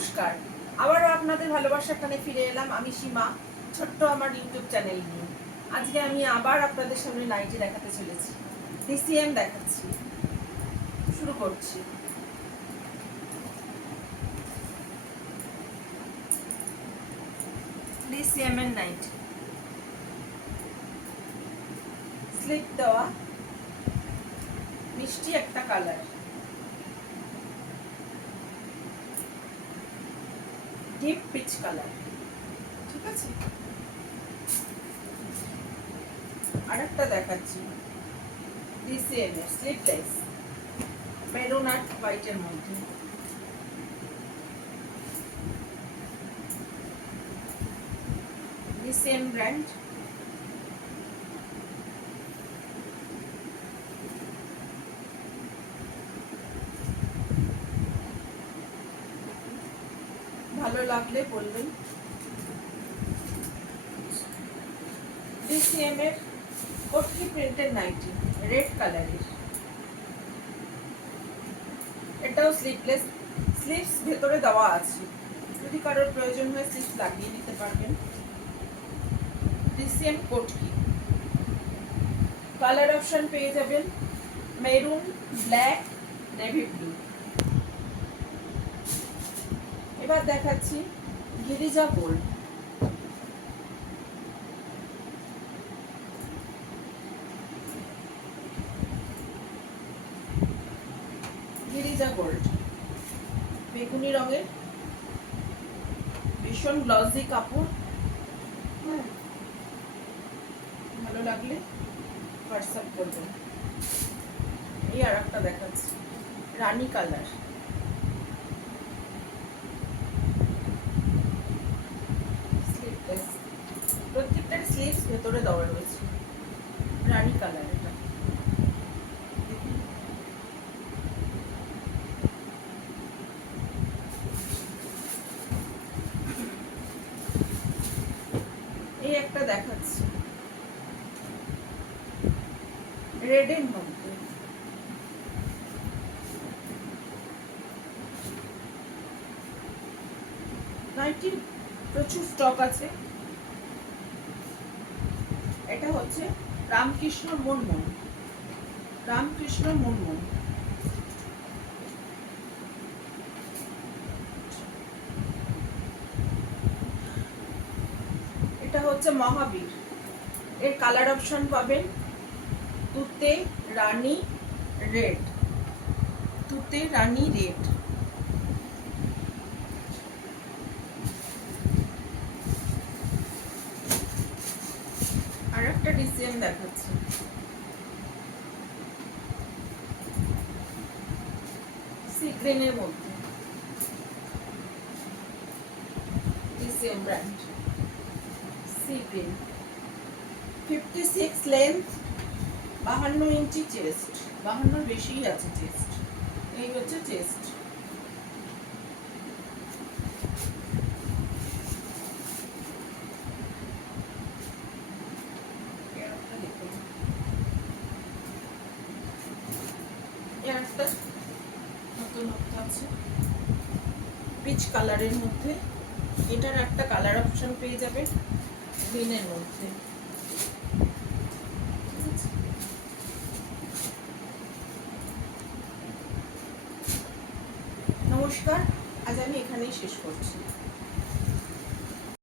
নমস্কার, আবারও আপনাদের ভালোবাসার টানে ফিরে এলাম আমি সীমা, ছোট্ট আমার ইউটিউব চ্যানেল নিয়ে। আজকে আমি আবার আপনাদের সামনে নাইটি দেখাতে চলেছি। ডিসিএম দেখাচ্ছি, শুরু করছি। ডিসিএম এর নাইটি, স্লিপ দেওয়া, মিষ্টি একটা কালার, ডিপ পিচ কালার। ঠিক আছে, আরেকটা দেখাচ্ছি ডিসিএম এর স্লিপলেস, মেরুন আর হোয়াইটের মধ্যে। ডিসিএম ব্র্যান্ড, ভালো লাগলে বলবেন। ডিসিএম এর কটকি প্রিন্টের নাইটি, রেড কালারের। এটাও স্লিভলেস, স্লিভস ভেতরে দেওয়া আছে, যদি কারোর প্রয়োজন হয় স্লিভস লাগিয়ে নিতে পারবেন। ডিসিএম কটকি, কালার অপশন পেয়ে যাবেন মেরুন, ব্ল্যাক, নেভি ব্লু। এবার দেখাচ্ছি গিরিজা গোল্ড। গিরিজা গোল্ড বেগুনি রঙের, ভীষণ গ্লসি কাপড়। ভালো লাগলে হোয়াটসঅ্যাপ করবেন। এই আর একটা দেখাচ্ছি রানী কালার, স্লিভলেস, প্রত্যেকটার স্লিভস ভেতরে দেওয়া রয়েছে। রানী কালার এটা। এই একটা দেখাচ্ছি রেডের মধ্যে, নাইটির প্রচুর স্টক আছে। এটা হচ্ছে রামকৃষ্ণ মুনমুন, রামকৃষ্ণ মুনমুন। এটা হচ্ছে মহাবীর, এর কালার অপশন পাবেন তুতে, রানী, রেড, তুতে, রানী, রেড। আর একটা ডিসিএম দেখাচ্ছি, সি গ্রিনের মধ্যে, DCM brand, sea green. 56 length, 52 ইঞ্চি চেস্ট, 52 বেশিই আছে চেস্ট। এই হচ্ছে চেস্ট। একটা নতুন আছে পিচ কালারের মধ্যে, এটার একটা কালার অপশন পেয়ে যাবেন গ্রিনের মধ্যে। নমস্কার, আজ আমি এখানেই শেষ করছি।